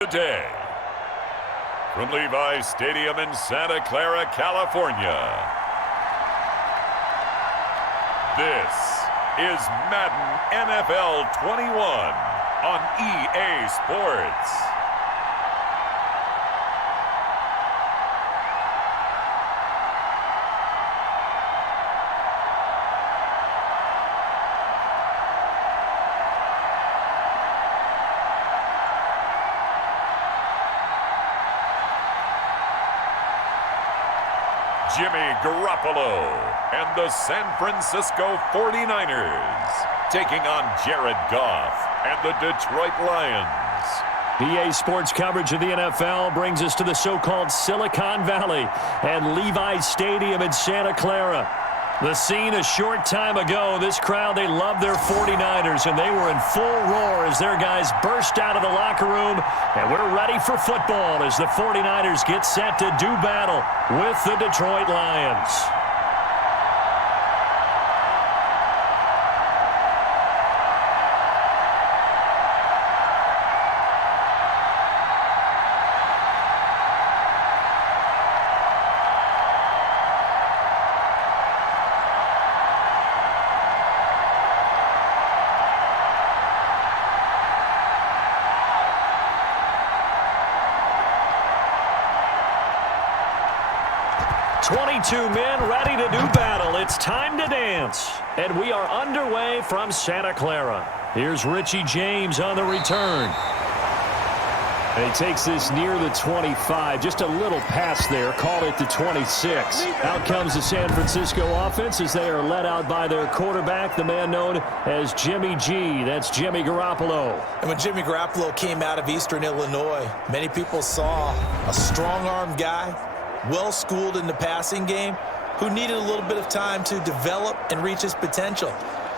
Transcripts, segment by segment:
Today, from Levi's Stadium in Santa Clara, California, this is Madden NFL 21 on EA Sports. Jimmy Garoppolo and the San Francisco 49ers taking on Jared Goff and the Detroit Lions. EA Sports coverage of the NFL brings us to the so-called Silicon Valley and Levi's Stadium in Santa Clara. The scene a short time ago, this crowd, they love their 49ers, and they were in full roar as their guys burst out of the locker room. And we're ready for football as the 49ers get set to do battle with the Detroit Lions. Two men ready to do battle. It's time to dance. And we are underway from Santa Clara. Here's Richie James on the return. And he takes this near the 25. Just a little pass there. Call it the 26. Out comes the San Francisco offense as they are led out by their quarterback, the man known as Jimmy G. That's Jimmy Garoppolo. And when Jimmy Garoppolo came out of Eastern Illinois, many people saw a strong-arm guy, well-schooled in the passing game, who needed a little bit of time to develop and reach his potential.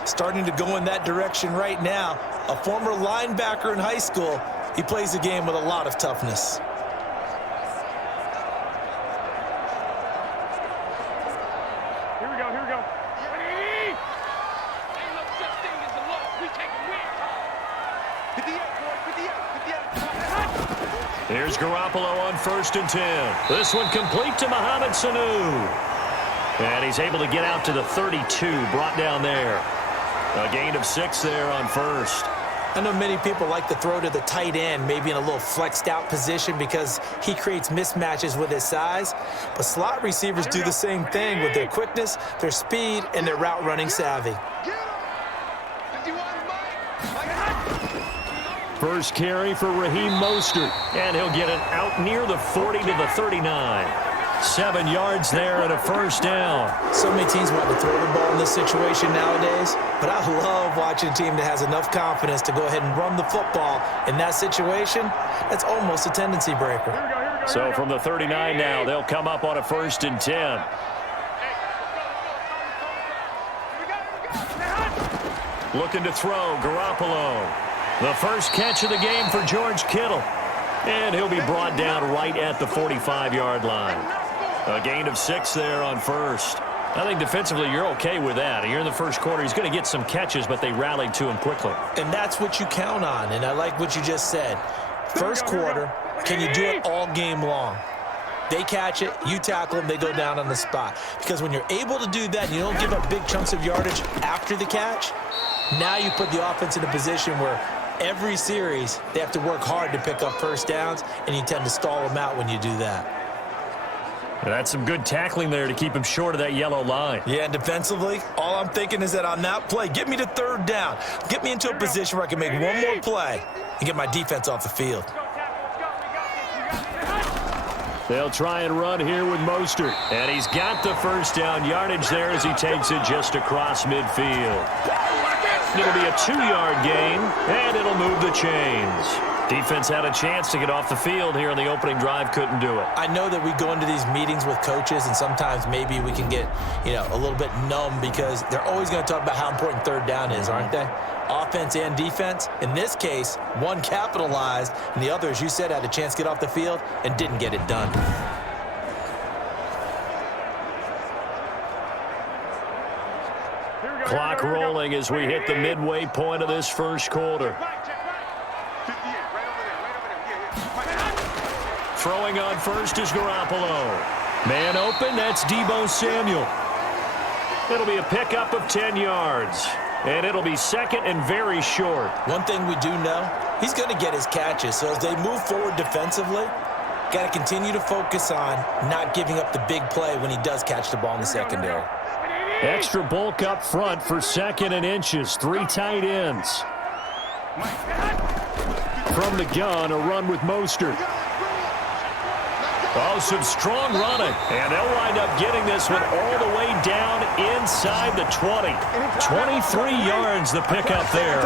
Starting to go in that direction right now. A former linebacker in high school, he plays the game with a lot of toughness. Here we go, here we go. Ready? Ain't no such thing as a loss. We take a win. Hit the end, boy. Hit the end. Hit the end. Here's Garoppolo on 1st and 10. This one complete to Mohamed Sanu. And he's able to get out to the 32, brought down there. A gain of 6 there on 1st. I know many people like to throw to the tight end, maybe in a little flexed out position because he creates mismatches with his size. But slot receivers do the same thing with their quickness, their speed, and their route running savvy. First carry for Raheem Mostert, and he'll get it out near the 40 to the 39. 7 yards there and a first down. So many teams want to throw the ball in this situation nowadays, but I love watching a team that has enough confidence to go ahead and run the football in that situation. That's almost a tendency breaker. So from the 39 now, they'll come up on a 1st and 10. Looking to throw, Garoppolo. The first catch of the game for George Kittle. And he'll be brought down right at the 45-yard line. A gain of 6 there on 1st. I think defensively you're okay with that. Here in the first quarter, he's going to get some catches, but they rallied to him quickly. And that's what you count on, and I like what you just said. First quarter, can you do it all game long? They catch it, you tackle them, they go down on the spot. Because when you're able to do that and you don't give up big chunks of yardage after the catch, now you put the offense in a position where every series, they have to work hard to pick up first downs, and you tend to stall them out when you do that. That's some good tackling there to keep him short of that yellow line. Yeah, and defensively, all I'm thinking is that on that play, get me to 3rd down. Get me into a position where I can make one more play and get my defense off the field. They'll try and run here with Mostert. And he's got the first down yardage there as he takes it just across midfield. It'll be a 2-yard gain, and it'll move the chains. Defense had a chance to get off the field here in the opening drive, couldn't do it. I know that we go into these meetings with coaches, and sometimes maybe we can get, a little bit numb because they're always going to talk about how important 3rd down is, aren't they? Offense and defense. In this case, one capitalized, and the other, as you said, had a chance to get off the field and didn't get it done. Clock rolling as we hit the midway point of this first quarter. Throwing on first is Garoppolo. Man open, that's Deebo Samuel. It'll be a pickup of 10 yards. And it'll be second and very short. One thing we do know, he's going to get his catches. So as they move forward defensively, got to continue to focus on not giving up the big play when he does catch the ball in the secondary. Extra bulk up front for second and inches. 3 tight ends. From the gun, a run with Mostert. Oh, some strong running. And they'll wind up getting this one all the way down inside the 20. 23 yards the pickup there.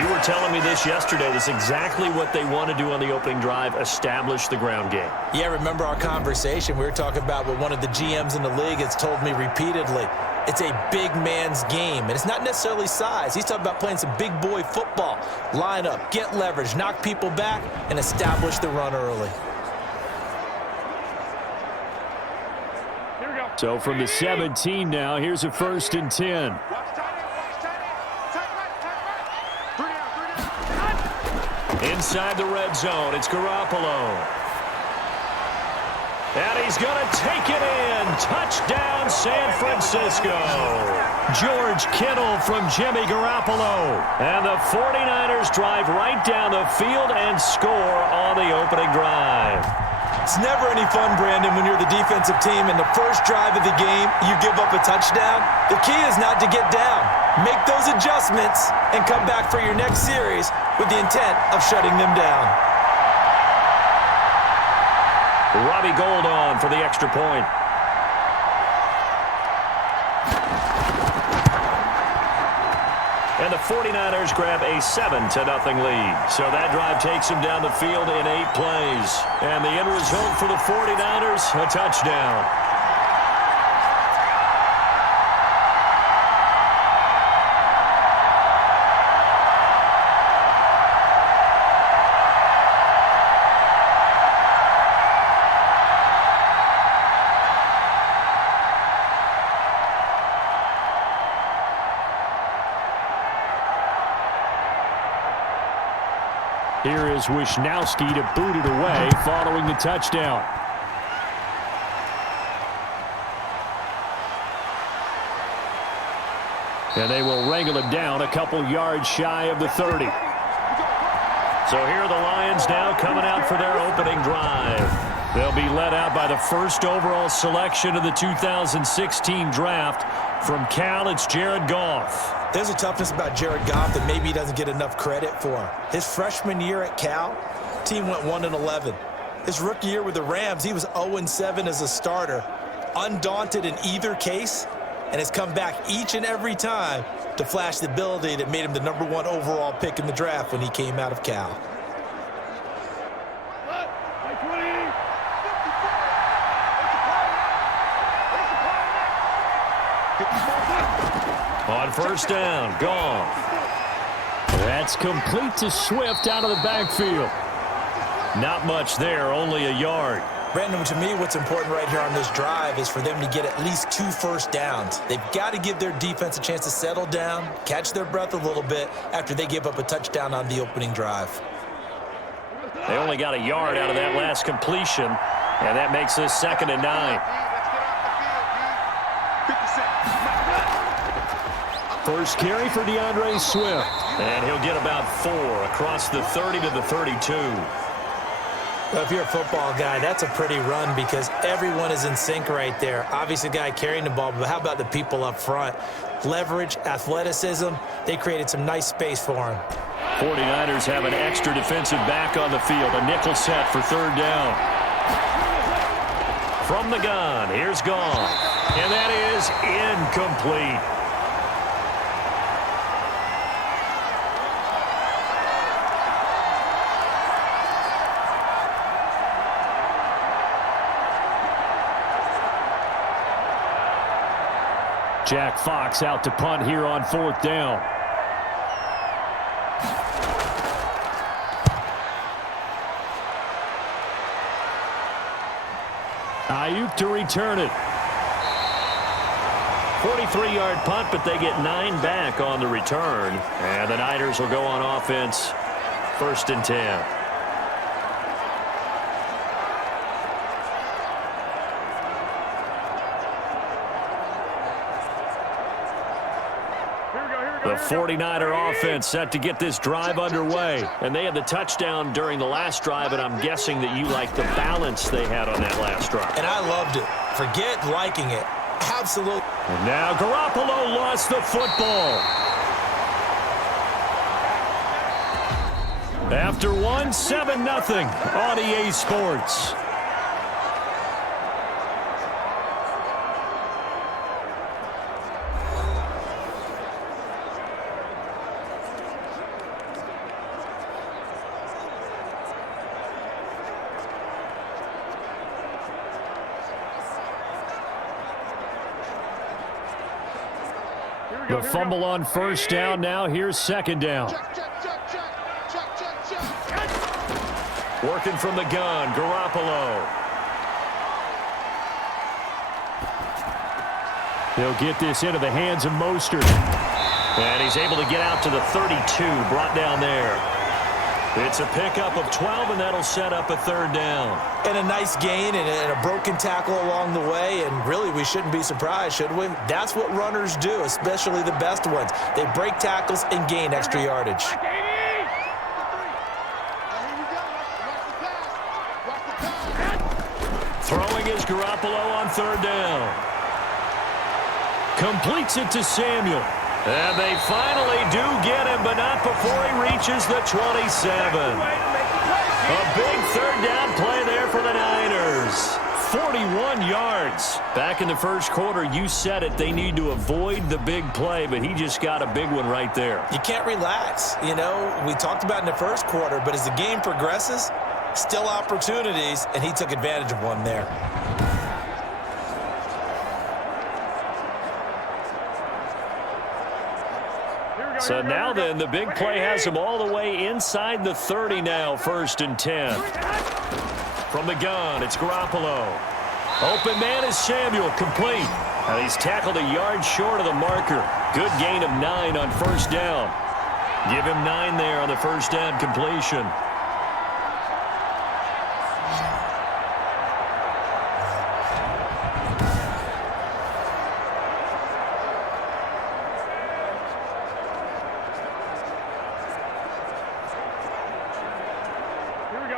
You were telling me this yesterday. That's exactly what they want to do on the opening drive, establish the ground game. Yeah, remember our conversation? We were talking about what one of the GMs in the league has told me repeatedly. It's a big man's game, and it's not necessarily size. He's talking about playing some big boy football. Line up, get leverage, knock people back, and establish the run early. So from the 17 now, here's a 1st and 10. Inside the red zone, it's Garoppolo. And he's going to take it in. Touchdown, San Francisco. George Kittle from Jimmy Garoppolo. And the 49ers drive right down the field and score on the opening drive. It's never any fun, Brandon, when you're the defensive team and the first drive of the game, you give up a touchdown. The key is not to get down. Make those adjustments and come back for your next series with the intent of shutting them down. Robbie Gould on for the extra point. And the 49ers grab a 7-0 lead. So that drive takes them down the field in 8 plays. And the end result for the 49ers, a touchdown. Here is Wisnowski to boot it away following the touchdown. And they will wrangle him down a couple yards shy of the 30. So here are the Lions now coming out for their opening drive. They'll be led out by the first overall selection of the 2016 draft. From Cal, it's Jared Goff. There's a toughness about Jared Goff that maybe he doesn't get enough credit for. His freshman year at Cal, team went 1-11. His rookie year with the Rams, he was 0-7 as a starter. Undaunted in either case, and has come back each and every time to flash the ability that made him the #1 overall pick in the draft when he came out of Cal. On first down, Goff. That's complete to Swift out of the backfield. Not much there, only a yard. Brandon, to me, what's important right here on this drive is for them to get at least 2 first downs. They've got to give their defense a chance to settle down, catch their breath a little bit after they give up a touchdown on the opening drive. They only got a yard out of that last completion, and that makes this 2nd and 9. First carry for DeAndre Swift. And he'll get about 4 across the 30 to the 32. Well, if you're a football guy, that's a pretty run because everyone is in sync right there. Obviously, the guy carrying the ball, but how about the people up front? Leverage, athleticism, they created some nice space for him. 49ers have an extra defensive back on the field. A nickel set for 3rd down. From the gun, here's Goff. And that is incomplete. Jack Fox out to punt here on 4th down. Ayuk to return it. 43-yard punt, but they get 9 back on the return. And the Niners will go on offense. 1st and 10. The 49er offense set to get this drive underway. And they had the touchdown during the last drive, and I'm guessing that you like the balance they had on that last drive. And I loved it. Forget liking it. Absolutely. And now Garoppolo lost the football. After one, 7-0 on EA Sports. The fumble on first down. Now here's second down. Working from the gun, Garoppolo. He'll get this into the hands of Mostert. And he's able to get out to the 32, brought down there. It's a pickup of 12, and that'll set up a third down. And a nice gain and a broken tackle along the way, and really we shouldn't be surprised, should we? That's what runners do, especially the best ones. They break tackles and gain extra yardage. Throwing is Garoppolo on third down. Completes it to Samuel. And they finally do get him, but not before he reaches the 27. A big third down play there for the Niners. 41 yards. Back in the first quarter, you said it, they need to avoid the big play, but he just got a big one right there. You can't relax. You know, we talked about in the first quarter, but as the game progresses, still opportunities, and he took advantage of one there. So now then, the big play has him all the way inside the 30 now, 1st and 10. From the gun, it's Garoppolo. Open man is Samuel, complete. And he's tackled a yard short of the marker. Good gain of 9 on first down. Give him 9 there on the first down completion.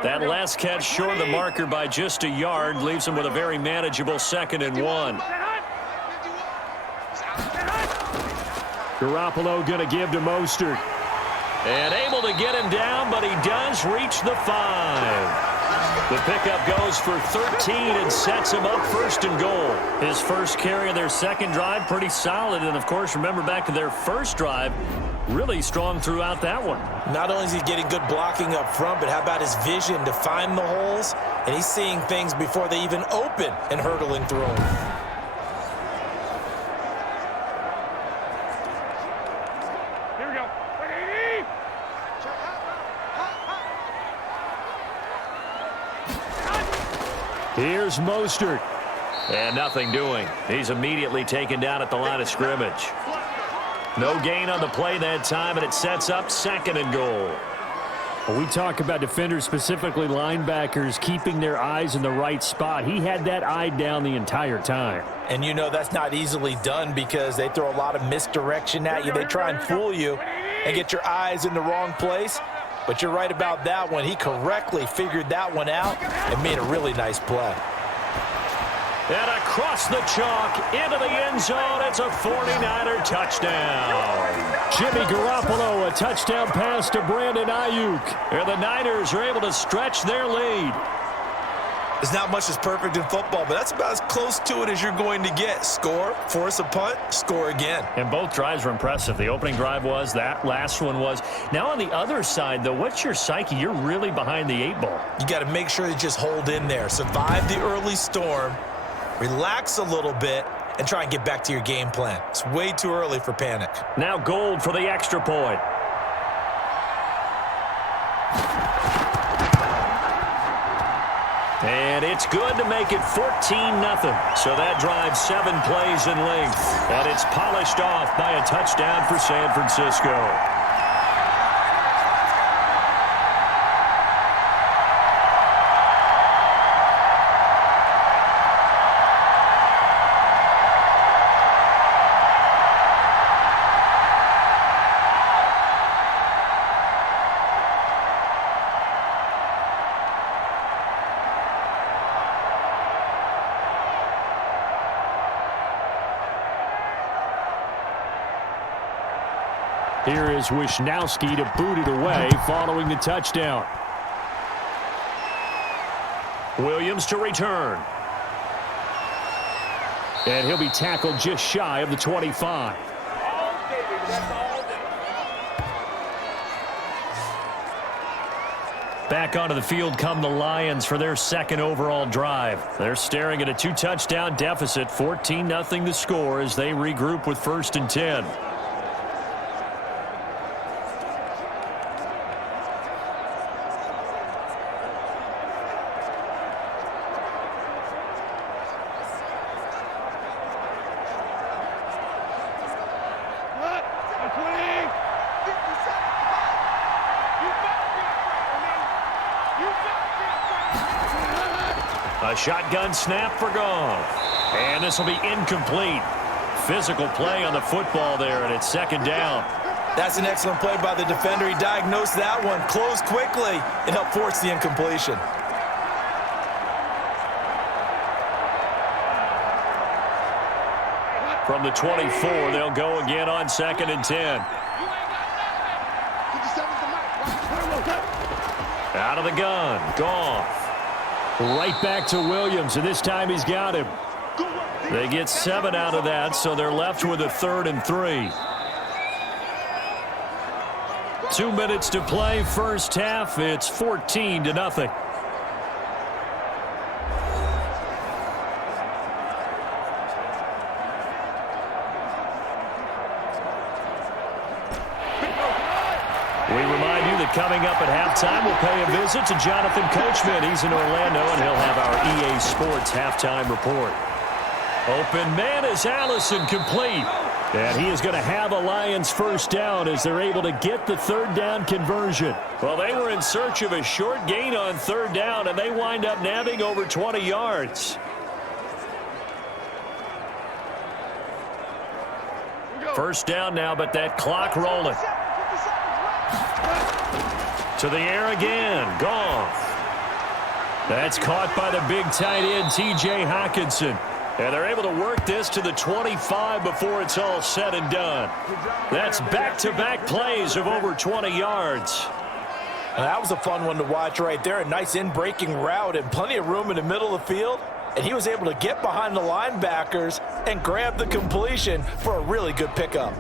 That last catch short of the marker by just a yard leaves him with a very manageable 2nd and 1. Garoppolo going to give to Mostert. And able to get him down, but he does reach the 5. The pickup goes for 13 and sets him up 1st and goal. His first carry of their second drive, pretty solid. And, of course, remember back to their first drive, really strong throughout that one. Not only is he getting good blocking up front, but how about his vision to find the holes? And he's seeing things before they even open and hurdling through them. Here we go. Here's Mostert. And nothing doing. He's immediately taken down at the line of scrimmage. No gain on the play that time, and it sets up 2nd and goal. Well, we talk about defenders, specifically linebackers, keeping their eyes in the right spot. He had that eye down the entire time. And you know that's not easily done because they throw a lot of misdirection at you. They try and fool you and get your eyes in the wrong place. But you're right about that one. He correctly figured that one out and made a really nice play. And across the chalk, into the end zone, it's a 49er touchdown. Jimmy Garoppolo, a touchdown pass to Brandon Ayuk. And the Niners are able to stretch their lead. There's not much that's perfect in football, but that's about as close to it as you're going to get. Score, force a punt, score again. And both drives were impressive. The opening drive was, that last one was. Now on the other side, though, what's your psyche? You're really behind the 8 ball. You got to make sure you just hold in there. Survive the early storm. Relax a little bit and try and get back to your game plan. It's way too early for panic. Now Gold for the extra point. And it's good to make it 14-0. So that drives 7 plays in length. And it's polished off by a touchdown for San Francisco. Here is Wisnowski to boot it away following the touchdown. Williams to return. And he'll be tackled just shy of the 25. Back onto the field come the Lions for their second overall drive. They're staring at a 2-touchdown deficit, 14-0 the score as they regroup with 1st and 10. A shotgun snap for Goff. And this will be incomplete. Physical play on the football there, and it's 2nd down. That's an excellent play by the defender. He diagnosed that one, closed quickly, and helped force the incompletion. From the 24, they'll go again on 2nd and 10. Out of the gun, Goff. Right back to Williams, and this time he's got him. They get 7 out of that, so they're left with a 3rd and 3. 2 minutes to play, first half. It's 14-0. We remind you that coming up at halftime, we'll pay a visit to Jonathan Coachman. He's in Orlando, and he'll have our EA Sports halftime report. Open man is Allison, complete. And he is going to have a Lions first down as they're able to get the 3rd down conversion. Well, they were in search of a short gain on 3rd down, and they wind up nabbing over 20 yards. First down now, but that clock rolling. To the air again, Goff. That's caught by the big tight end, T.J. Hockenson. And they're able to work this to the 25 before it's all said and done. That's back-to-back plays of over 20 yards. Well, that was a fun one to watch right there. A nice in-breaking route and plenty of room in the middle of the field. And he was able to get behind the linebackers and grab the completion for a really good pickup.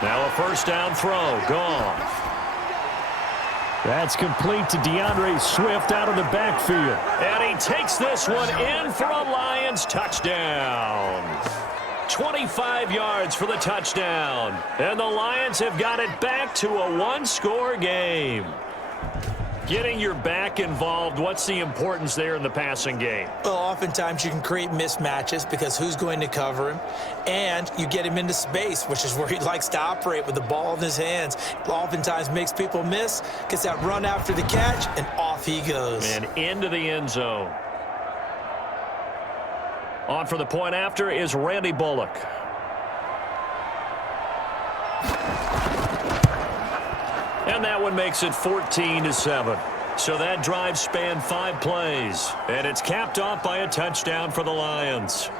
Now a first down throw, Goff. That's complete to DeAndre Swift out of the backfield. And he takes this one in for a Lions touchdown. 25 yards for the touchdown. And the Lions have got it back to a 1-score game. Getting your back involved, what's the importance there in the passing game? Well, oftentimes you can create mismatches because who's going to cover him? And you get him into space, which is where he likes to operate with the ball in his hands. Oftentimes makes people miss, gets that run after the catch, and off he goes. And into the end zone. On for the point after is Randy Bullock. And that one makes it 14-7. So that drive spanned 5 plays. And it's capped off by a touchdown for the Lions.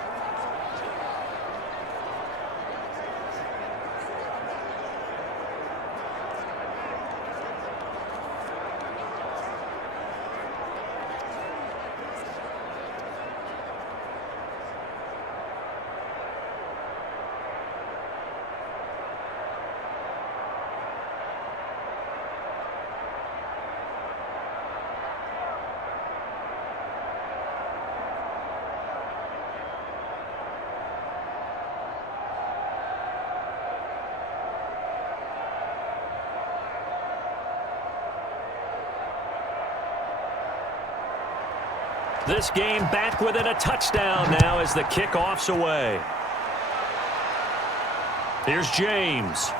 This game back within a touchdown now as the kickoff's away. Here's James.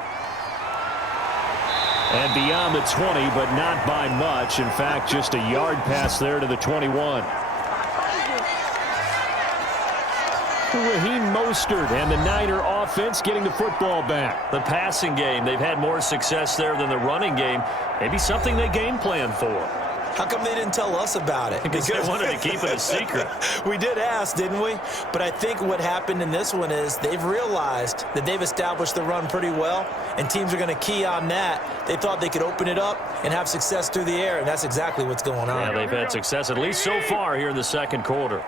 And beyond the 20, but not by much. In fact, just a yard pass there to the 21. Raheem Mostert and the Niner offense getting the football back. The passing game, they've had more success there than the running game. Maybe something they game plan for. How come they didn't tell us about it? Because they wanted to keep it a secret. We did ask, didn't we? But I think what happened in this one is they've realized that they've established the run pretty well, and teams are going to key on that. They thought they could open it up and have success through the air, and that's exactly what's going on. Yeah, they've had success at least so far here in the second quarter.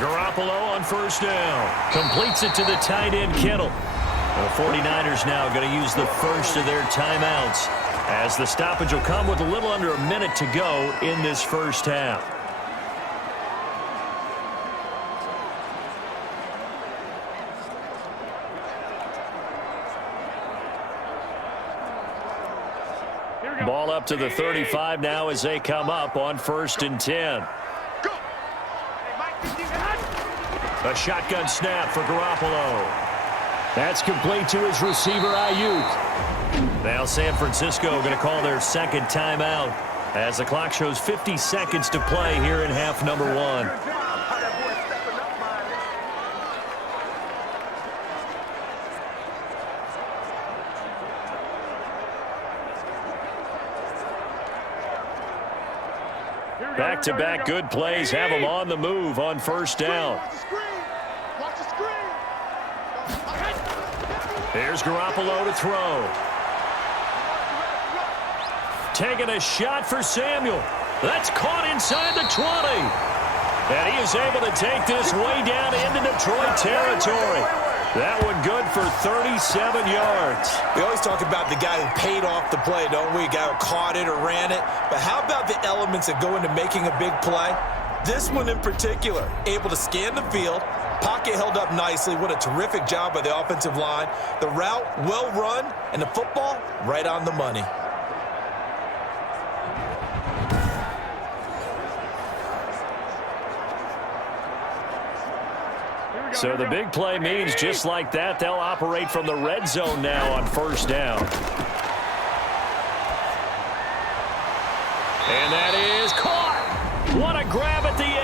Garoppolo on first down. Completes it to the tight end, Kittle. The 49ers now going to use the first of their timeouts, as the stoppage will come with a little under a minute to go in this first half. Ball up to the 35 now as they come up on 1st and 10. A shotgun snap for Garoppolo. That's complete to his receiver, Ayuk. Now San Francisco going to call their second timeout as the clock shows 50 seconds to play here in half number 1. Back-to-back good plays have them on the move on first down. Here's Garoppolo to throw. Taking a shot for Samuel. That's caught inside the 20. And he is able to take this way down into Detroit territory. That one good for 37 yards. We always talk about the guy who paid off the play, don't we? A guy who caught it or ran it. But how about the elements that go into making a big play? This one in particular, able to scan the field. Pocket held up nicely. What a terrific job by the offensive line. The route well run, and the football right on the money. So the big play means just like that, they'll operate from the red zone now on first down. And that is caught. What a grab at the 8.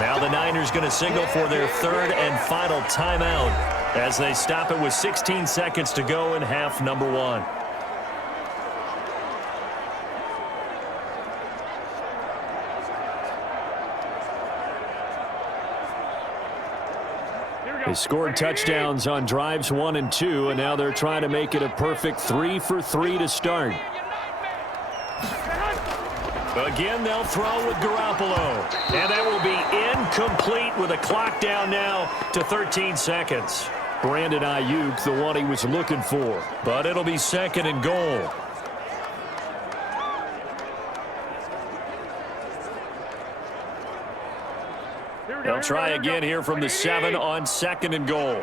Now the Niners going to signal for their third and final timeout as they stop it with 16 seconds to go in half number 1. They scored touchdowns on drives 1 and 2, and now they're trying to make it a perfect 3 for 3 to start. Again, they'll throw with Garoppolo. And that will be incomplete with a clock down now to 13 seconds. Brandon Ayuk, the one he was looking for. But it'll be 2nd and goal. They'll try again here from the 7 on 2nd and goal.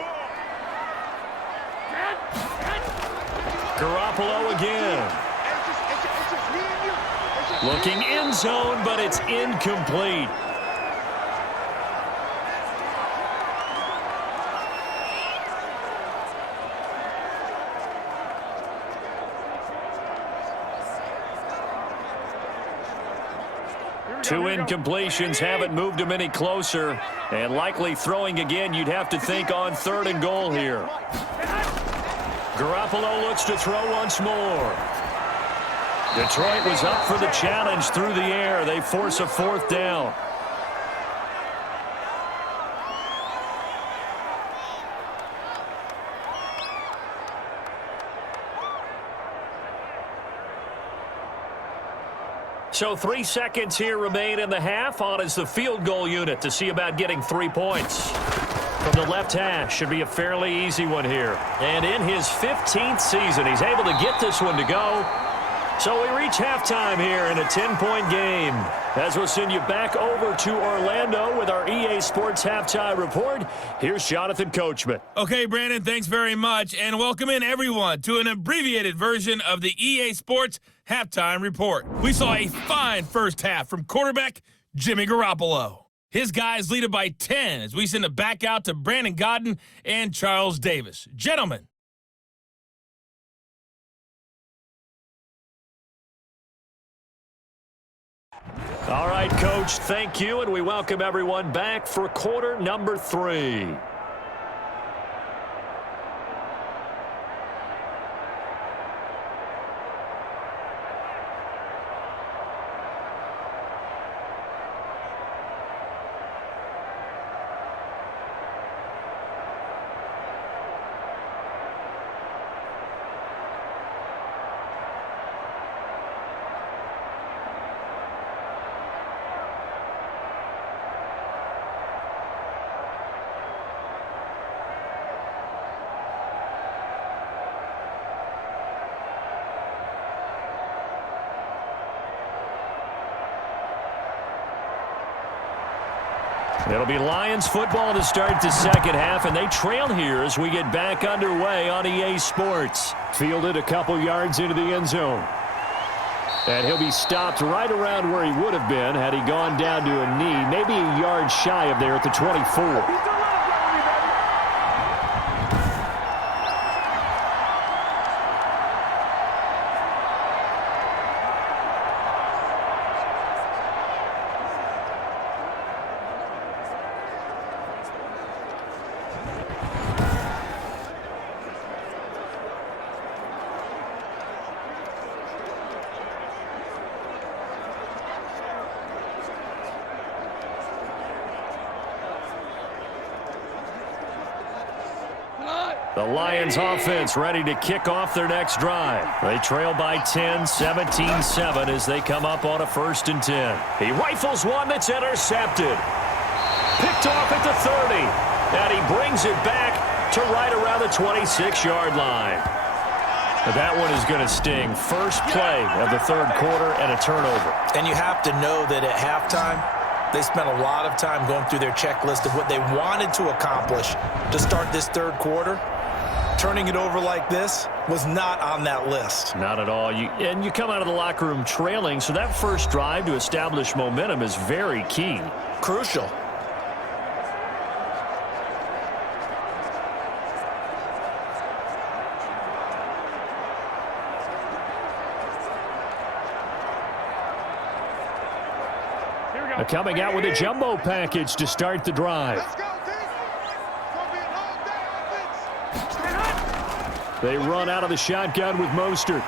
Garoppolo again. Looking end zone, but it's incomplete. Two incompletions haven't moved him any closer, and likely throwing again, you'd have to think on 3rd and goal here. Garoppolo looks to throw once more. Detroit was up for the challenge through the air. They force a 4th down. So 3 seconds here remain in the half. On is the field goal unit to see about getting 3 points. From the left hash, should be a fairly easy one here. And in his 15th season, he's able to get this one to go. So we reach halftime here in a 10-point game. As we'll send you back over to Orlando with our EA Sports Halftime Report, here's Jonathan Coachman. Okay, Brandon, thanks very much. And welcome in, everyone, to an abbreviated version of the EA Sports Halftime Report. We saw a fine first half from quarterback Jimmy Garoppolo. His guys lead it by 10 as we send it back out to Brandon Godden and Charles Davis. Gentlemen. All right, Coach, thank you, and we welcome everyone back for quarter number 3. It'll be Lions football to start the second half, and they trail here as we get back underway on EA Sports. Fielded a couple yards into the end zone. And he'll be stopped right around where he would have been had he gone down to a knee, maybe a yard shy of there at the 24. The Lions offense ready to kick off their next drive. They trail by 10, 17-7 as they come up on a 1st and 10. He rifles one that's intercepted. Picked off at the 30. And he brings it back to right around the 26-yard line. But that one is going to sting. First play of the 3rd quarter and a turnover. And you have to know that at halftime, they spent a lot of time going through their checklist of what they wanted to accomplish to start this 3rd quarter. Turning it over like this was not on that list. Not at all. And you come out of the locker room trailing, so that first drive to establish momentum is very key. Crucial. Coming out with a jumbo package to start the drive. They run out of the shotgun with Mostert.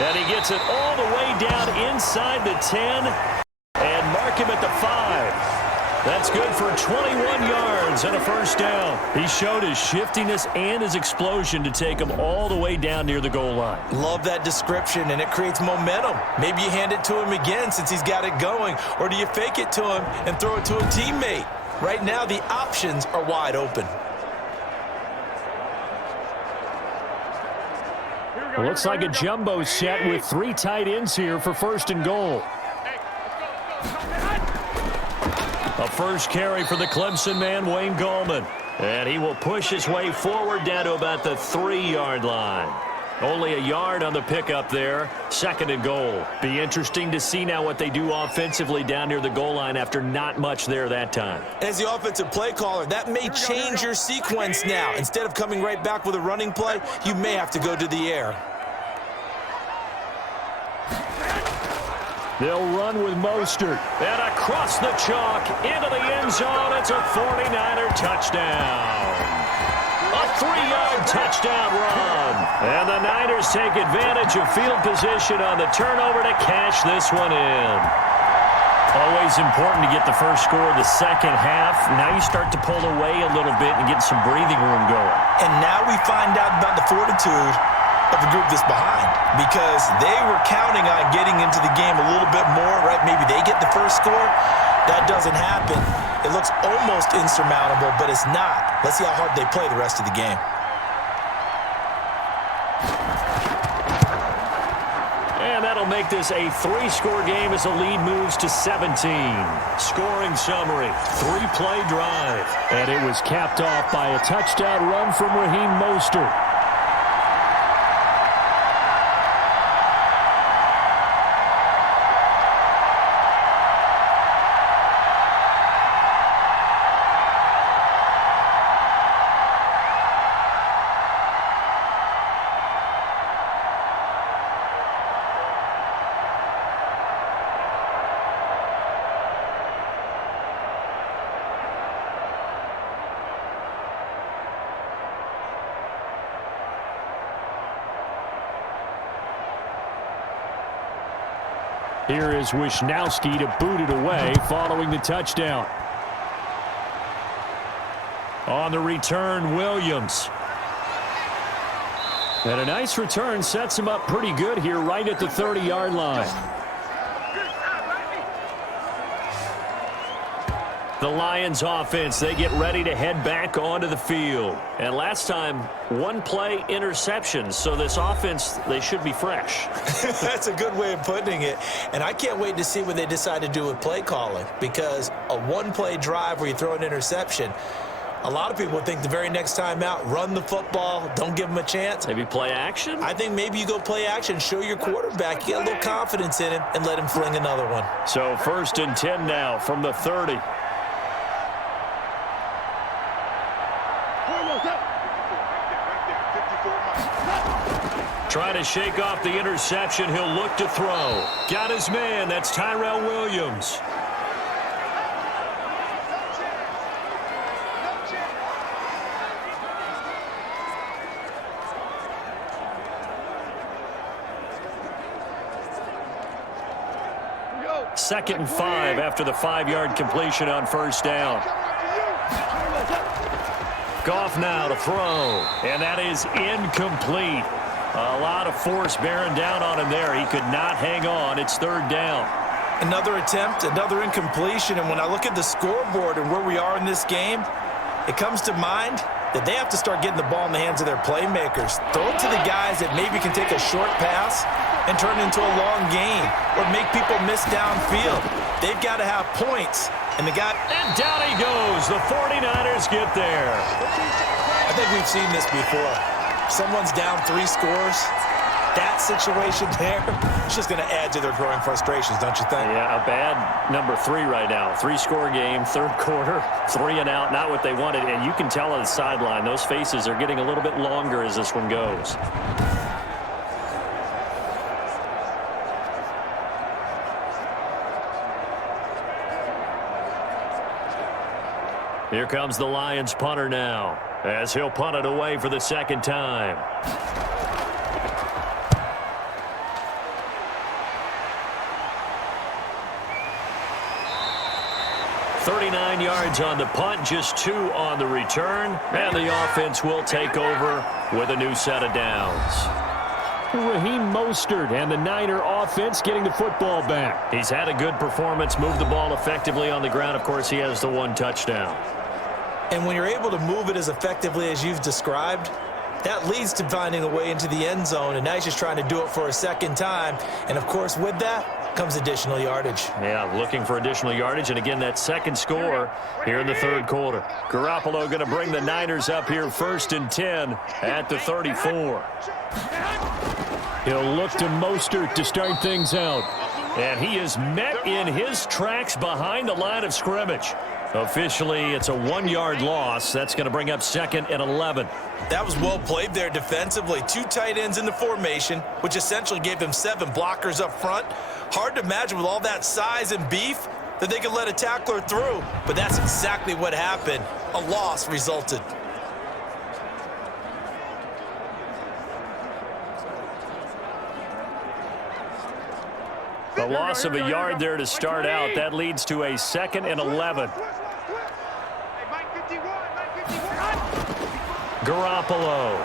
And he gets it all the way down inside the 10 and mark him at the 5. That's good for 21 yards and a 1st down. He showed his shiftiness and his explosion to take him all the way down near the goal line. Love that description, and it creates momentum. Maybe you hand it to him again since he's got it going, or do you fake it to him and throw it to a teammate? Right now, the options are wide open. It looks like a jumbo set with 3 tight ends here for 1st and goal. A first carry for the Clemson man, Wayne Gallman. And he will push his way forward down to about the 3-yard line. Only a yard on the pickup there. 2nd and goal. Be interesting to see now what they do offensively down near the goal line after not much there that time. As the offensive play caller, that may change your sequence now. Instead of coming right back with a running play, you may have to go to the air. They'll run with Mostert. And across the chalk into the end zone. It's a 49er touchdown. A 3-yard touchdown run. And the Niners take advantage of field position on the turnover to cash this one in. Always important to get the first score of the second half. Now you start to pull away a little bit and get some breathing room going. And now we find out about the fortitude of the group that's behind, because they were counting on getting into the game a little bit more, right? Maybe they get the first score. That doesn't happen. It looks almost insurmountable, but it's not. Let's see how hard they play the rest of the game. And that'll make this a 3-score game as the lead moves to 17. Scoring summary, 3-play drive. And it was capped off by a touchdown run from Raheem Mostert. Here is Wisnowski to boot it away following the touchdown. On the return, Williams. And a nice return sets him up pretty good here right at the 30-yard line. The Lions offense, they get ready to head back onto the field. And last time, one play interception. So this offense, they should be fresh. That's a good way of putting it. And I can't wait to see what they decide to do with play calling, because a one-play drive where you throw an interception, a lot of people think the very next time out, run the football, don't give them a chance. Maybe play action? I think maybe you go play action, show your quarterback, you get a little confidence in him, and let him fling another one. So 1st and 10 now from the 30. Trying to shake off the interception. He'll look to throw. Got his man. That's Tyrell Williams. Second and 5 after the 5-yard completion on 1st down. Goff now to throw, and that is incomplete. A lot of force bearing down on him there. He could not hang on. It's 3rd down. Another attempt, another incompletion, and when I look at the scoreboard and where we are in this game, it comes to mind that they have to start getting the ball in the hands of their playmakers. Throw it to the guys that maybe can take a short pass and turn it into a long gain or make people miss downfield. They've got to have points, and the guy... And down he goes. The 49ers get there. I think we've seen this before. Someone's down 3 scores. That situation there, it's just going to add to their growing frustrations, don't you think? Yeah, a bad number 3 right now. 3-score game, 3rd quarter, 3 and out, not what they wanted. And you can tell on the sideline, those faces are getting a little bit longer as this one goes. Here comes the Lions punter now, as he'll punt it away for the 2nd time. $39 yards on the punt, just 2 on the return, and the offense will take over with a new set of downs. Raheem Mostert and the Niner offense getting the football back. He's had a good performance, moved the ball effectively on the ground. Of course, he has the 1 touchdown. And when you're able to move it as effectively as you've described, that leads to finding a way into the end zone, and now he's just trying to do it for a 2nd time. And, of course, with that comes additional yardage. Yeah, looking for additional yardage, and again, that 2nd score here in the 3rd quarter. Garoppolo going to bring the Niners up here 1st and 10 at the 34. He'll look to Mostert to start things out. And he is met in his tracks behind the line of scrimmage. Officially, it's a 1-yard loss. That's going to bring up 2nd and 11. That was well played there defensively. 2 tight ends in the formation, which essentially gave them 7 blockers up front. Hard to imagine with all that size and beef that they could let a tackler through. But that's exactly what happened. A loss resulted. The loss of a yard there to start out. That leads to a 2nd and 11. Garoppolo.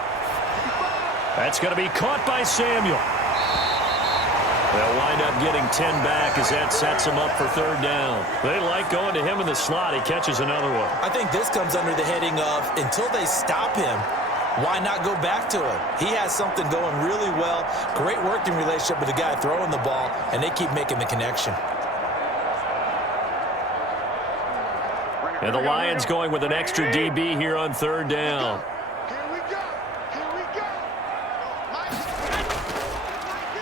That's going to be caught by Samuel. They'll wind up getting 10 back as that sets him up for 3rd down. They like going to him in the slot. He catches another one. I think this comes under the heading of, until they stop him, why not go back to him? He has something going really well. Great working relationship with the guy throwing the ball, and they keep making the connection. And the Lions going with an extra DB here on 3rd down.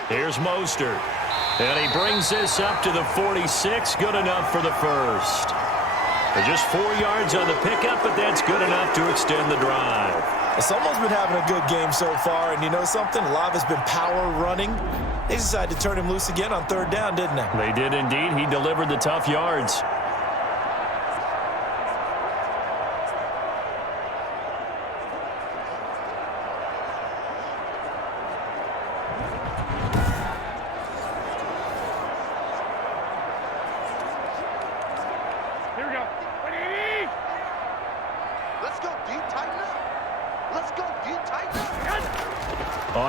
Here's Mostert. And he brings this up to the 46. Good enough for the 1st. Just 4 yards on the pickup, but that's good enough to extend the drive. Someone's been having a good game so far, and you know something? A lot of it's been power running. They decided to turn him loose again on 3rd down, didn't they? They did indeed. He delivered the tough yards.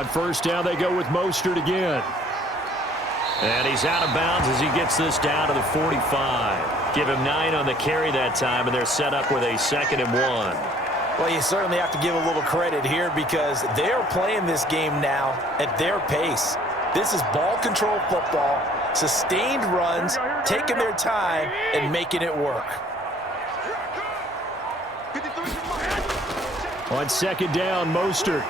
On first down, they go with Mostert again. And he's out of bounds as he gets this down to the 45. Give him 9 on the carry that time, and they're set up with a 2nd and 1. Well, you certainly have to give a little credit here because they're playing this game now at their pace. This is ball control football, sustained runs, taking their time, and making it work. On 2nd down, Mostert.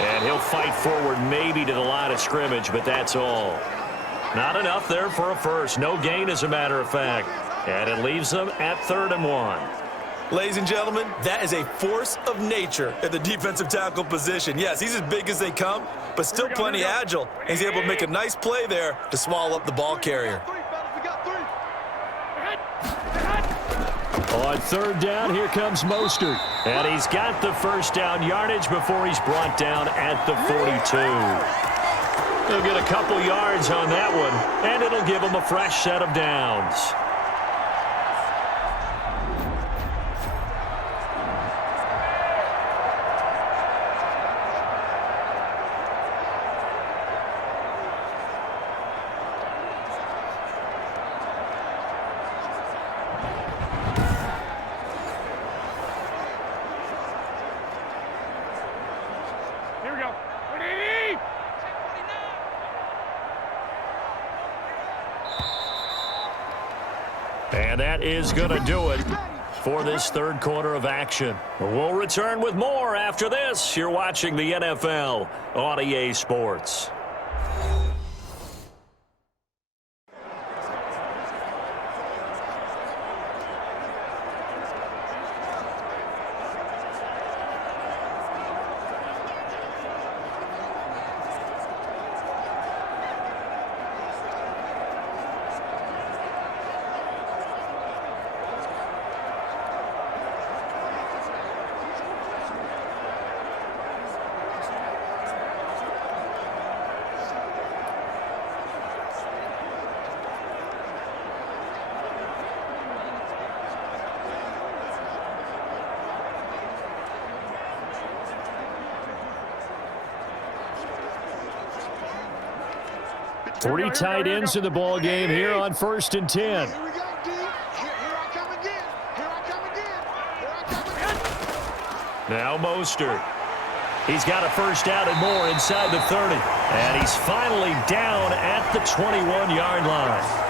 And he'll fight forward maybe to the line of scrimmage, but that's all. Not enough there for a first. No gain, as a matter of fact. And it leaves them at 3rd and 1. Ladies and gentlemen, that is a force of nature at the defensive tackle position. Yes, he's as big as they come, but still plenty agile. He's able to make a nice play there to swallow up the ball carrier. On 3rd down, here comes Mostert. And he's got the first down yardage before he's brought down at the 42. He'll get a couple yards on that one, and it'll give him a fresh set of downs. And that is going to do it for this 3rd quarter of action. We'll return with more after this. You're watching the NFL on EA Sports. Three tight ends in the ball game here on 1st and 10. Here we go, D. Here I come again. Here I come again. Here I come again. Now Mostert. He's got a first down and more inside the 30. And he's finally down at the 21-yard line.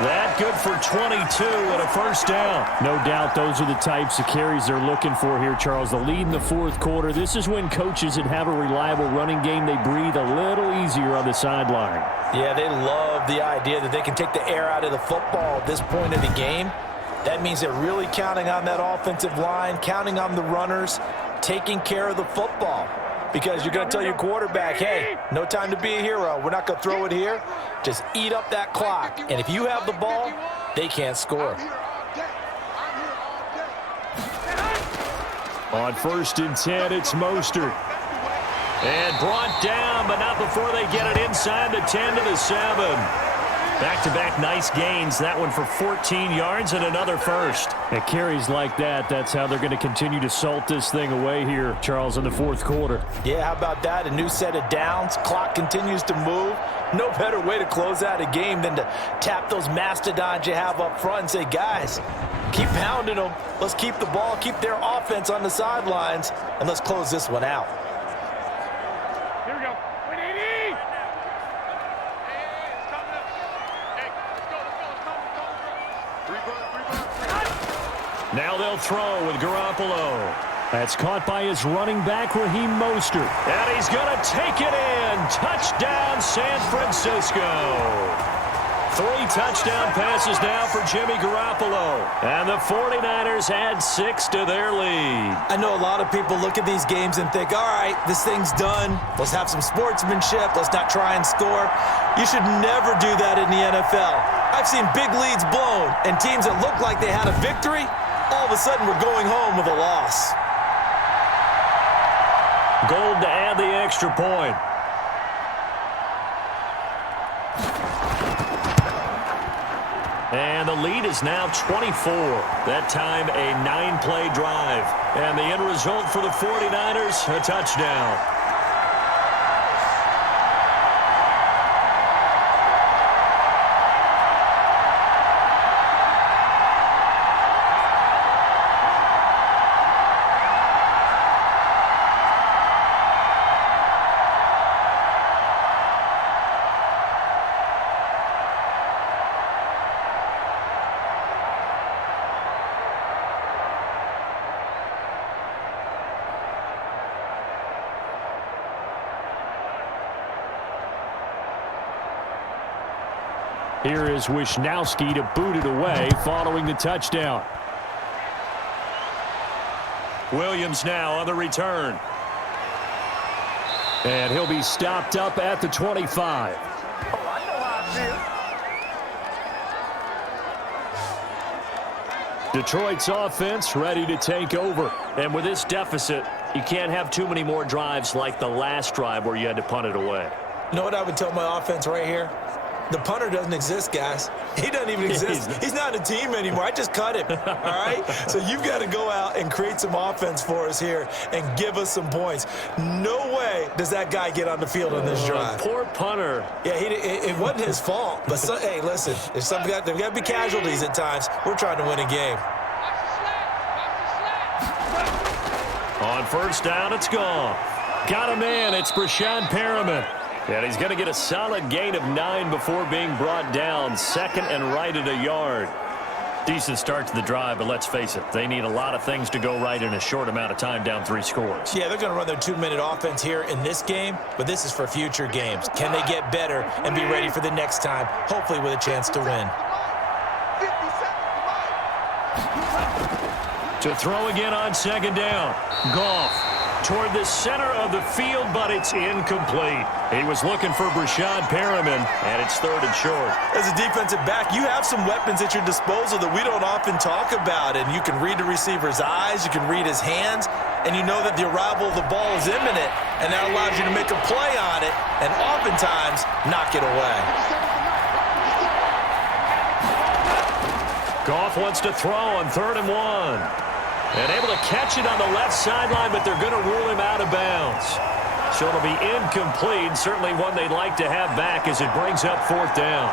That good for 22 and a first down. No doubt those are the types of carries they're looking for here, Charles. The lead in the 4th quarter. This is when coaches that have a reliable running game, they breathe a little easier on the sideline. Yeah, they love the idea that they can take the air out of the football at this point in the game. That means they're really counting on that offensive line, counting on the runners, taking care of the football. Because you're going to tell your quarterback, hey, no time to be a hero. We're not going to throw it here. Just eat up that clock. And if you have the ball, they can't score. On 1st and 10, it's Mostert. And brought down, but not before they get it inside the 10 to the 7. Back-to-back nice gains. That one for 14 yards and another first. At carries like that, that's how they're going to continue to salt this thing away here, Charles, in the 4th quarter. Yeah, how about that? A new set of downs. Clock continues to move. No better way to close out a game than to tap those mastodons you have up front and say, guys, keep pounding them. Let's keep the ball, keep their offense on the sidelines, and let's close this one out. Here we go. Now they'll throw with Garoppolo. That's caught by his running back, Raheem Mostert. And he's going to take it in. Touchdown, San Francisco. 3 touchdown passes now for Jimmy Garoppolo. And the 49ers add 6 to their lead. I know a lot of people look at these games and think, all right, this thing's done. Let's have some sportsmanship. Let's not try and score. You should never do that in the NFL. I've seen big leads blown and teams that look like they had a victory, all of a sudden we're going home with a loss. Gold to add the extra point. And the lead is now 24. That time a 9-play drive. And the end result for the 49ers, a touchdown. Here is Wisnowski to boot it away following the touchdown. Williams now on the return. And he'll be stopped up at the 25. Detroit's offense ready to take over. And with this deficit, you can't have too many more drives like the last drive where you had to punt it away. You know what I would tell my offense right here? The punter doesn't exist, guys. He doesn't even exist. He's not a team anymore. I just cut him, all right? So you've got to go out and create some offense for us here and give us some points. No way does that guy get on the field on this drive. Poor punter. Yeah, it wasn't his fault. But, hey, listen, there's got to be casualties at times. We're trying to win a game. On first down, it's gone. Got a man. It's Brashad Perriman. And he's going to get a solid gain of 9 before being brought down. Second and right at a yard. Decent start to the drive, but let's face it, they need a lot of things to go right in a short amount of time, down 3 scores. Yeah, they're going to run their 2-minute offense here in this game, but this is for future games. Can they get better and be ready for the next time, hopefully with a chance to win? To throw again on second down. Goff toward the center of the field, but it's incomplete. He was looking for Brashad Perriman, and it's 3rd and short. As a defensive back, you have some weapons at your disposal that we don't often talk about, and you can read the receiver's eyes, you can read his hands, and you know that the arrival of the ball is imminent, and that allows you to make a play on it, and oftentimes knock it away. Goff wants to throw on 3rd and 1. And able to catch it on the left sideline, but they're going to rule him out of bounds. So it'll be incomplete, certainly one they'd like to have back as it brings up 4th down.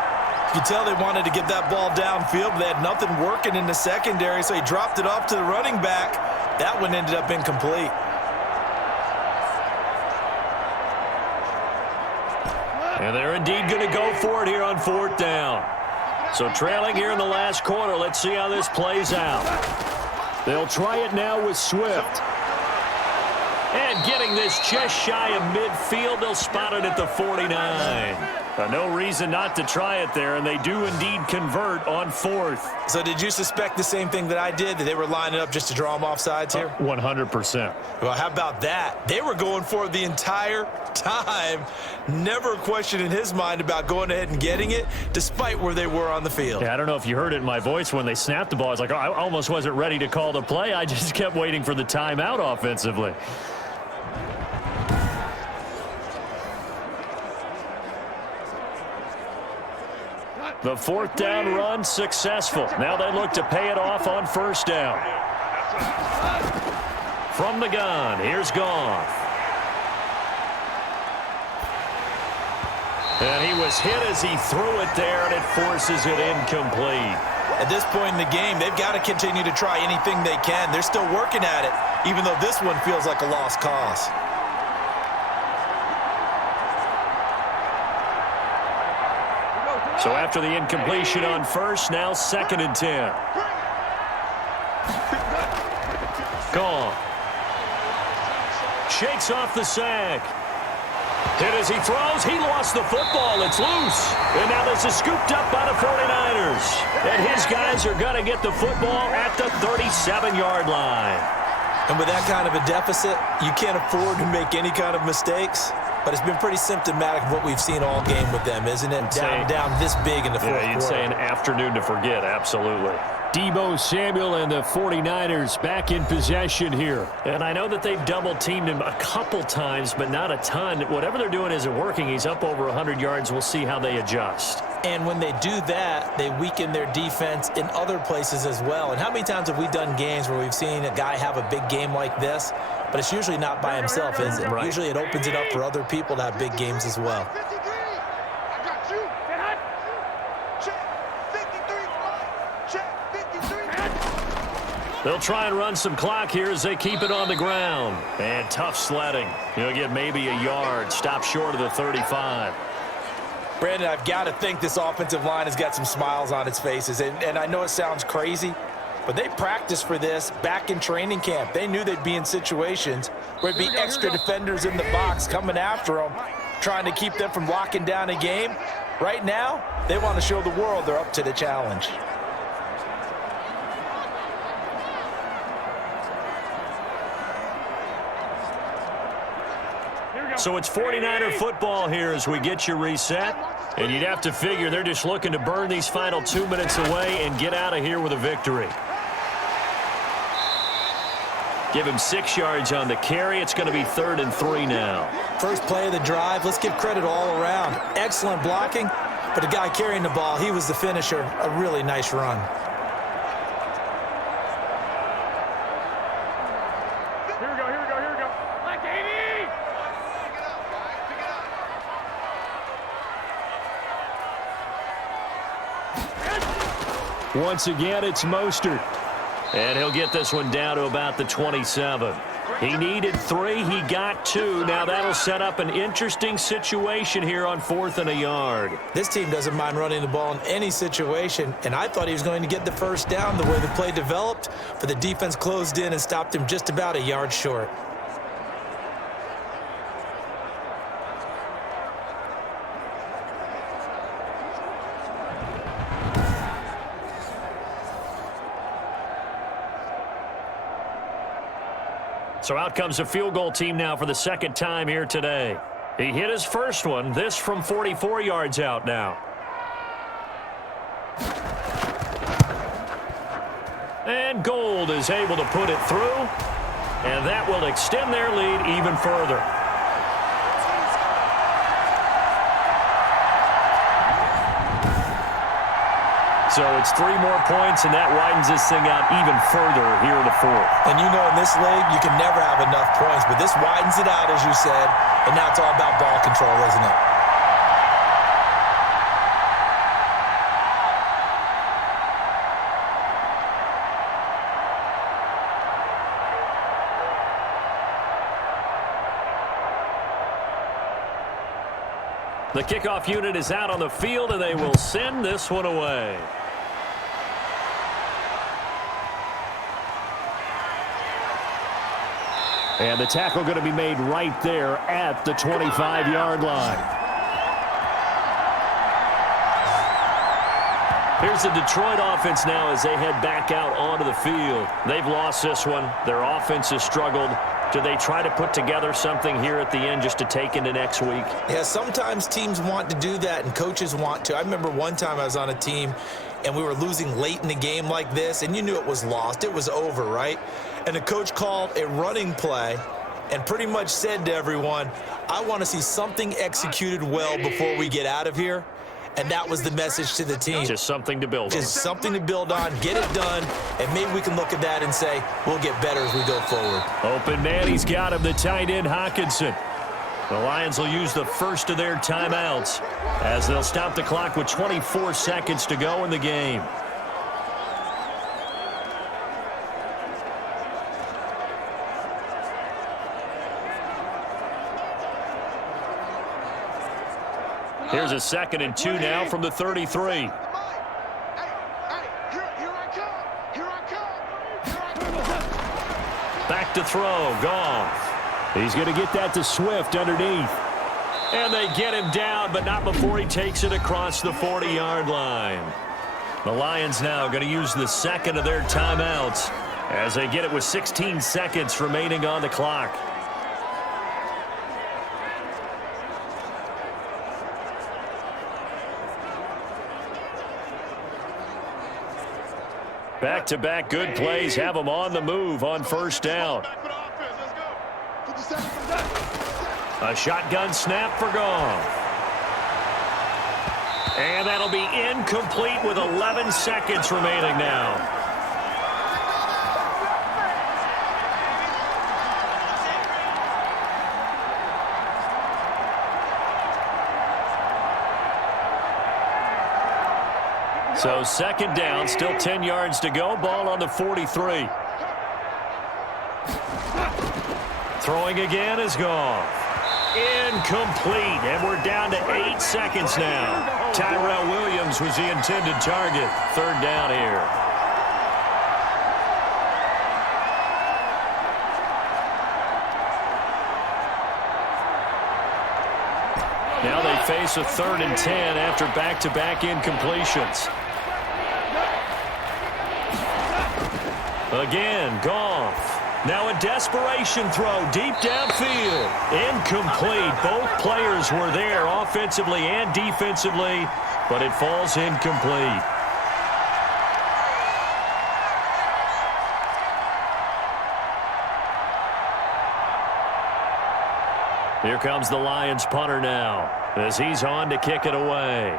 You can tell they wanted to get that ball downfield, but they had nothing working in the secondary, so he dropped it off to the running back. That one ended up incomplete. And they're indeed going to go for it here on 4th down. So trailing here in the last quarter, let's see how this plays out. They'll try it now with Swift. And getting this just shy of midfield, they'll spot it at the 49. No reason not to try it there, and they do indeed convert on 4th. So did you suspect the same thing that I did, that they were lining up just to draw them off sides here? 100%. Well, how about that? They were going for it the entire time. Never a question in his mind about going ahead and getting it, despite where they were on the field. Yeah, I don't know if you heard it in my voice when they snapped the ball. I was like, oh, I almost wasn't ready to call the play. I just kept waiting for the timeout offensively. The 4th down run successful. Now they look to pay it off on 1st down. From the gun, here's Goff. And he was hit as he threw it there, and it forces it incomplete. At this point in the game, they've got to continue to try anything they can. They're still working at it, even though this one feels like a lost cause. So after the incompletion on 1st, now 2nd and 10. Gone. Shakes off the sack. Hit as he throws. He lost the football. It's loose. And now this is scooped up by the 49ers. And his guys are going to get the football at the 37-yard line. And with that kind of a deficit, you can't afford to make any kind of mistakes. But it's been pretty symptomatic of what we've seen all game with them, isn't it? Down this big in the 4th quarter. Yeah, you'd say an afternoon to forget, absolutely. Deebo Samuel and the 49ers back in possession here. And I know that they've double-teamed him a couple times, but not a ton. Whatever they're doing isn't working. He's up over 100 yards. We'll see how they adjust. And when they do that, they weaken their defense in other places as well. And how many times have we done games where we've seen a guy have a big game like this, but it's usually not by himself, is it? Right. Usually it opens it up for other people to have big games as well. They'll try and run some clock here as they keep it on the ground. And tough sledding. He'll get maybe a yard. Stop short of the 35. Brandon, I've got to think this offensive line has got some smiles on its faces. And I know it sounds crazy, but they practiced for this back in training camp. They knew they'd be in situations where it'd be extra defenders in the box coming after them, trying to keep them from locking down a game. Right now, they want to show the world they're up to the challenge. So it's 49er football here as we get you reset. And you'd have to figure they're just looking to burn these final 2 minutes away and get out of here with a victory. Give him 6 yards on the carry. It's going to be 3rd and 3 now. First play of the drive, let's give credit all around. Excellent blocking, but the guy carrying the ball, he was the finisher. A really nice run. Here we go, here we go, here we go. Like 80! Once again, it's Mostert. And he'll get this one down to about the 27. He needed 3. He got 2. Now that'll set up an interesting situation here on 4th and a yard. This team doesn't mind running the ball in any situation, and I thought he was going to get the first down the way the play developed, but the defense closed in and stopped him just about a yard short. So out comes a field goal team now for the second time here today. He hit his first one, this from 44 yards out now. And Gold is able to put it through, and that will extend their lead even further. So it's 3 more points, and that widens this thing out even further here in the 4th. And you know in this league, you can never have enough points, but this widens it out, as you said, and now it's all about ball control, isn't it? The kickoff unit is out on the field, and they will send this one away. And the tackle going to be made right there at the 25-yard line. Here's the Detroit offense now as they head back out onto the field. They've lost this one. Their offense has struggled. Do they try to put together something here at the end just to take into next week? Yeah, sometimes teams want to do that and coaches want to. I remember one time I was on a team and we were losing late in the game like this, and you knew it was lost. It was over, right? And the coach called a running play and pretty much said to everyone, I want to see something executed well before we get out of here. And that was the message to the team. Just something to build on. Just something to build on, get it done, and maybe we can look at that and say, we'll get better as we go forward. Open man, he's got him, the tight end, Hawkinson. The Lions will use the first of their timeouts as they'll stop the clock with 24 seconds to go in the game. Here's a 2nd and 2 now from the 33. Back to throw, Goff. He's going to get that to Swift underneath. And they get him down, but not before he takes it across the 40-yard line. The Lions now going to use the 2nd of their timeouts as they get it with 16 seconds remaining on the clock. Back-to-back good plays have them on the move on first down. A shotgun snap for Goff. And that'll be incomplete with 11 seconds remaining now. So 2nd down, still 10 yards to go. Ball on the 43. Throwing again is Goff. Incomplete, and we're down to 8 seconds now. Tyrell Williams was the intended target. 3rd down here. Now they face a 3rd and 10 after back-to-back incompletions. Again, Goff. Now a desperation throw deep downfield. Incomplete. Both players were there offensively and defensively, but it falls incomplete. Here comes the Lions punter now as he's on to kick it away.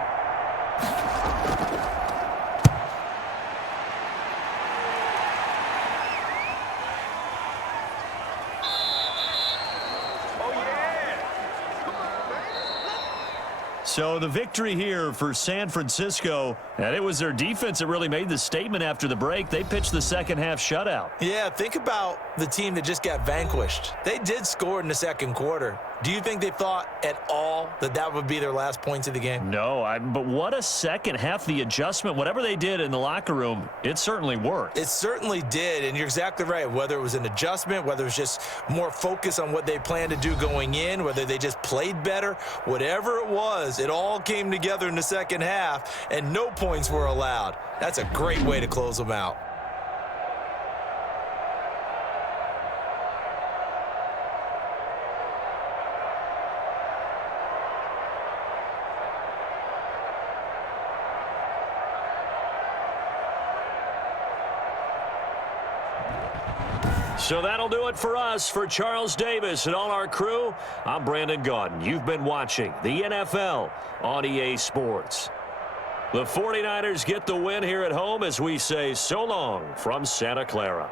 So the victory here for San Francisco, and it was their defense that really made the statement after the break. They pitched the second half shutout. Yeah, think about the team that just got vanquished. They did score in the second quarter. Do you think they thought at all that that would be their last points of the game? No, but what a second half. The adjustment, whatever they did in the locker room, it certainly worked. It certainly did, and you're exactly right. Whether it was an adjustment, whether it was just more focus on what they planned to do going in, whether they just played better, whatever it was, it all came together in the second half, and no points were allowed. That's a great way to close them out. So that'll do it for us. For Charles Davis and all our crew, I'm Brandon Gaudin. You've been watching the NFL on EA Sports. The 49ers get the win here at home as we say so long from Santa Clara.